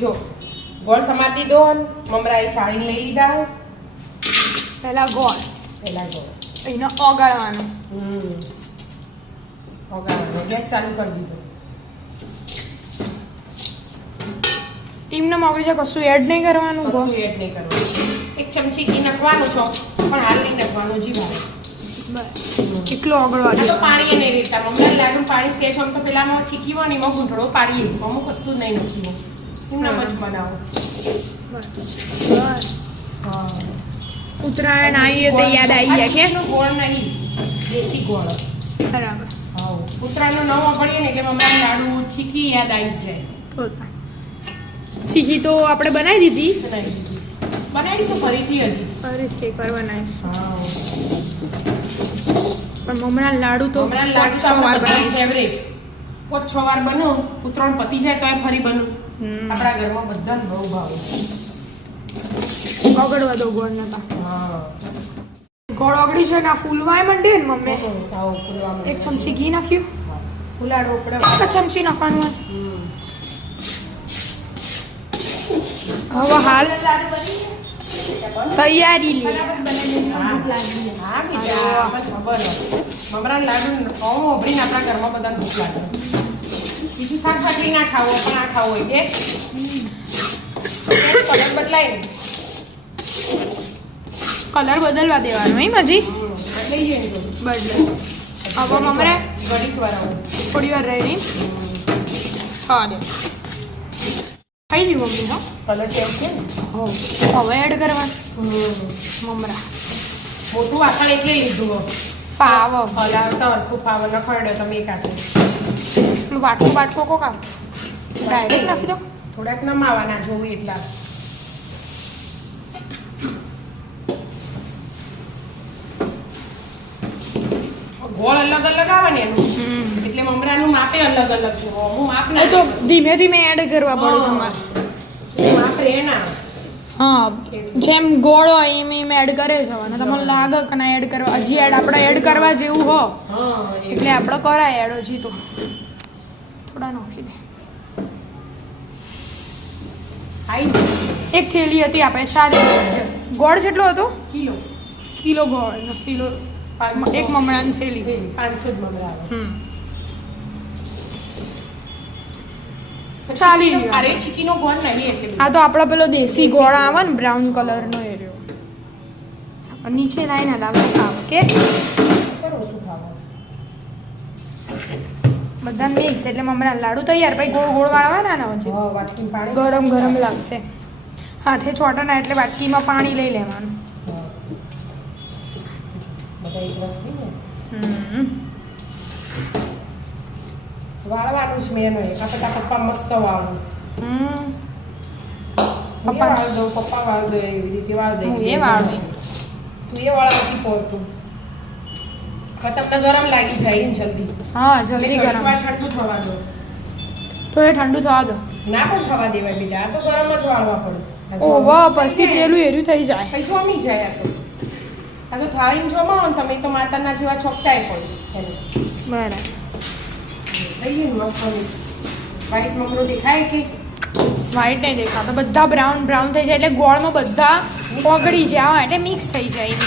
જો ગોળ સમાતી દો મમરાએ ચાળીને લઈ લીધા પહેલા ગોળ. પહેલા ગોળ. એને ઓગાળવાનું. હમ. ઓગાળવાનો. ગેસ ચાલુ કરી દીધો. એમને મોકલી છે કશું એડ નહીં કરવાનું કશું એડ નહીં કરવાનું. એક ચમચી ઘી નાખવાનું છો પણ હાલ નહીં નાખવાનું જીવો કેટલો ઓગળવા આ તો પાણી નહીં રેડતા. મમરા લાડુ પાણી સેજ આમ તો પેલામાં ચીકીવો ને એમાં ગુંઠળો પાડીએ. અમુક વસ્તુ નહીં મૂકીએ. જ બનાવો. બસ ઉત્તરાયણ આવીએ તો યાદ આવી જાય કે? ગોળ નહીં દેશી ગોળ. બરાબર. હા ઉત્તરાયણનો નવો પડીએ ને એટલે મમરા લાડુ ચીકી યાદ આવી જ જાય. તો ચીકી તો આપણે બનાવી દીધી. બનાવી દીધી. બનાવીશું ફરીથી હજી. ફરીથી એકવાર બનાવીશું. હા. પણ મમરા લાડુ તો મમરા લાડુ તો વાર ફેવરેટ પોત છ વાર બનો ઉત્તરાયણ પતી જાય તો ફરી બનું. આપણા ઘરમાં બધાને બહુ ભાવે ઓગળવા દો ગોળ નતા ગોળ ઓગળી છે ને આ ફૂલવાય મંડે ને મમ્મી? એક ચમચી ઘી નાખ્યું? ફૂલાડો ઉપડે. એક ચમચી નાખવાનું. હવે હાલ તૈયારી લે. હા. બીજા ખબર હોય. મમરા લાડુ કહું ઓભળીને આપણા ઘરમાં બધાને ભૂખ લાગે. બીજું શાકભાજી ના ખાવો પણ આ ખાવો હોય કે કલર બદલાય કલર બદલવા દેવાનો એમ હજી ને હવે મમરા ઘડીક વાર. થોડી વાર રહી ખાવા દે થઈ ગયું મમ્મી હા કલર છે ને હવે એડ કરવા. મમરા મોટું વાસણ એટલે લીધું હો. ફાવ હલાવતા હરખું ફાવ નખડ્યો તમે એક હાથે વાટકો વાટકો કો કામ ડાયરેક્ટ નાખી દો. થોડાક નમાવાના જોવું એટલા. ગોળ અલગ અલગ આવે ને એનું. એટલે મમરાનું માપે અલગ અલગ છે. હું માપ ના તો ધીમે ધીમે એડ કરવા પડે તમારે. માપ રે ના હા જેમ ગોળ હોય એમ એમ એડ કરે જવાનો તમને લાગે કે ના એડ કરવા હજી એડ આપણે એડ કરવા જેવું હો. એટલે આપણે કરાય એડ હજી તો. થોડા નાખી દે એક થેલી હતી આપણે સારી ગોળ જેટલો હતો? કિલો. કિલો ગોળ કિલો એક મમરાની થેલી. પાંચસો જ મમરા ચાલી અરે ચીકીનો ગોળ નહીં એટલે આ તો આપણો પેલો દેશી ગોળ આવે ને બ્રાઉન કલરનો એ રહ્યો. નીચે લાઈને હલાવે ખાવ કે કરો ખાવાનું? બધા મિક્સ એટલે મમરા લાડુ તૈયાર ભાઈ ગોળ ગોળ વાળવાના પાણી ગરમ ગરમ લાગશે. હાથે ચોટાના એટલે વાટકીમાં પાણી લઈ લેવાનું. વાળવાનું જ મેન હોય. આ પપ્પા મસ્ત વાળું. હમ. પપ્પા વાળ દો પપ્પા વાળ દો એવી રીતે વાળ દે. એ વાળ તું એ વાળા નથી પડતું તો ગરમ લાગી જાય એમ જલ્દી. હા જલ્દી ગરમ. ઠંડુ થવા દો. તો એ ઠંડુ થવા દો. ના પણ થવા દેવાય બેટા આ તો ગરમ જ વાળવા પડે. ઓ વાહ પછી પેલું એર્યું થઈ જાય. થઈ જોમી જાય આ તો. આ તો થાળીમાં જોમાવો ને તમે તો માતાના જેવા છોકતાય પડે એને બરાબર. થઈ ગયું મસ્ત વ્હાઈટ મમરો દેખાય કે? વ્હાઈટ નહીં દેખાતો બધા બ્રાઉન બ્રાઉન થઈ જાય એટલે ગોળમાં બધા ઓગળી જાય. એટલે મિક્સ થઈ જાય એમ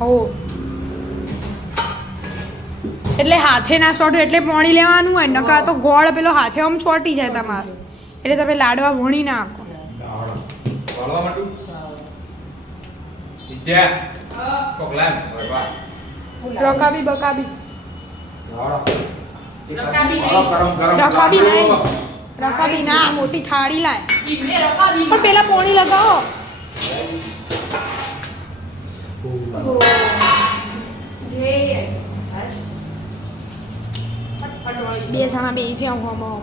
હો એટલે હાથે ના ચોટો એટલે પોણી લેવાનું હોય. નકા તો ગોળ પેલો હાથે આમ ચોટી જાય તમારે. એટલે તમે લાડવા વણી માંડું? વિદ્યા? રકાબી બકાબી. રકાબી નહીં. રકાબી ના મોટી થાળી લાય. પણ પેલા પોણી લગાવો. જે બે જણા બે જ્યાં હોમાં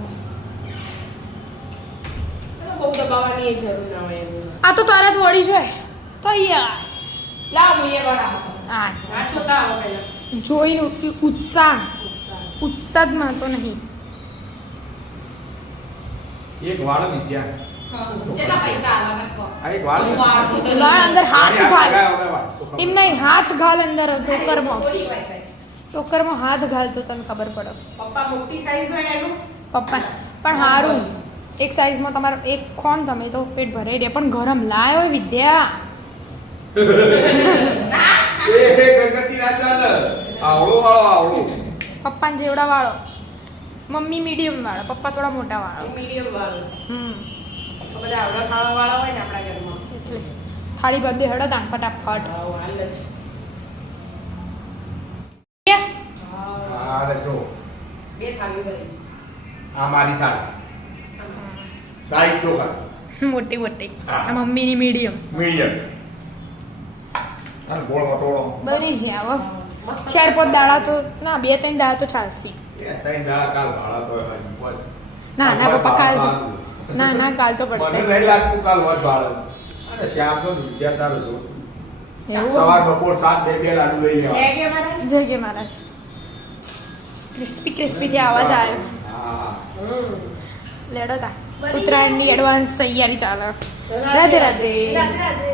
બહુ દબાવવાની જરૂર ના હોય આ તો તારે થોડી છે કઈ લાવ હું એ વડા હા. પહેલા ઉત્સાહ. ઉત્સાહમાં તો નહીં. એક વાળો વિદ્યા કેટલા પૈસા આવા કહો આ એક વાળ ના, અંદર હાથ ઘાલ વગર. એમ નહીં હાથ ઘાલ અંદર ઢોકરમાં થોડી. ટોકરમાં હાથ ઘાલતો તને ખબર પડે. પપ્પા મોટી સાઈઝ હોય એનું? પપ્પા પણ સારું એક સાઈઝમાં તમારે એક ખોન તમે તો પેટ ભરાઈ દે પણ ગરમ લાય હોય વિદ્યા. એ છે ગણગટી ના ચાલે આવડો વાળો આવડો. પપ્પાને જેવડા વાળો. મમ્મી મીડિયમ વાળો પપ્પા થોડા મોટા વાળો. મીડિયમ વાળું. હમ. તો બધા આવડા ખાવા વાળા હોય ને આપણા ઘરમાં. એટલે થાળી બધી હેડો તાણ ફટાફટ હાવ હાલ જ આ જો. બે થાળી ભરી. આ મારી થાળી. સાઈડ ચોખા મોટી મોટી. આ મમ્મીની મીડિયમ. મીડિયમ. અને ગોળ મટોળો બની છે આવો. ચાર પાંચ દાડા તો ના બે ત્રણ દાડા તો ચાલશે. એ ત્રણ દાડા કાલ ભાડા તો ના ના પપ્પા કાલ તો ના ના કાલ તો મને પડશે નહીં લાગતું કાલ હોય ભાડે અને શ્યામનો વિદ્યા તારો જો સવાર બપોર સાત બે બે લાડુ લઈ જય કે મહારાજ. જય કે મહારાજ. ક્રિસ્પી ક્રિસ્પી થી આવાજ આવ્યો હા લેડો તા. ઉત્તરાયણની એડવાન્સ તૈયારી ચાલે. રાધે રાધે રાધે. રાધે.